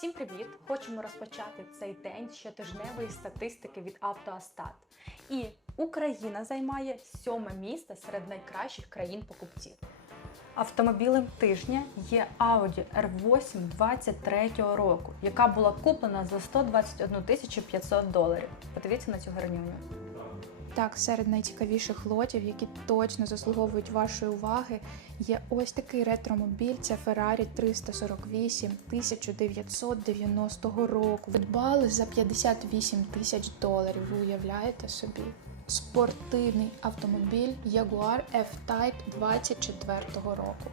Всім привіт! Хочемо розпочати цей день щотижневої статистики від Автоастат. І Україна займає сьоме місце серед найкращих країн покупців. Автомобілем тижня є Audi R8 23 року, яка була куплена за 121 тисячу 500 доларів. Подивіться на цю гарнюню. Так, серед найцікавіших лотів, які точно заслуговують вашої уваги, є ось такий ретромобіль. Це Ferrari 348 1990 року. Придбали за 58 тисяч доларів. Ви уявляєте собі? Спортивний автомобіль Jaguar F-Type 24 року.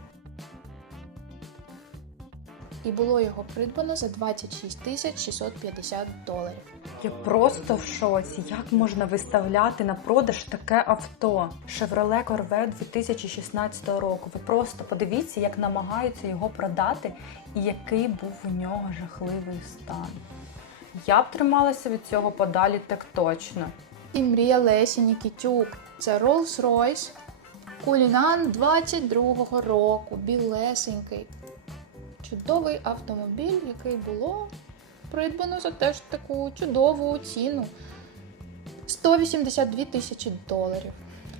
І було його придбано за 26 тисяч 650 доларів. Я просто в шоці. Як можна виставляти на продаж таке авто? Chevrolet Corvette 2016 року. Ви просто подивіться, як намагаються його продати і який був у нього жахливий стан. Я б трималася від цього подалі так точно. І мрія Лесі Нікітюк. Це Rolls-Royce Кулінан 22-го року, білесенький. Чудовий автомобіль, який було придбано за теж таку чудову ціну 182 тисячі доларів.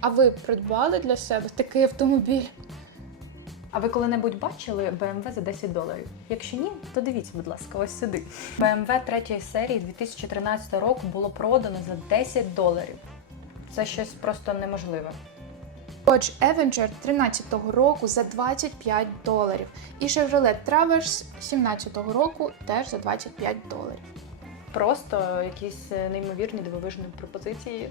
А ви придбали для себе такий автомобіль? А ви коли-небудь бачили BMW за 10 доларів? Якщо ні, то дивіться, будь ласка, ось сюди. BMW 3 серії 2013 року було продано за 10 доларів. Це щось просто неможливе. Dodge Avenger 13-го року за 25 доларів. І Chevrolet Traverse 17-го року теж за 25 доларів. Просто якісь неймовірні дивовижні пропозиції.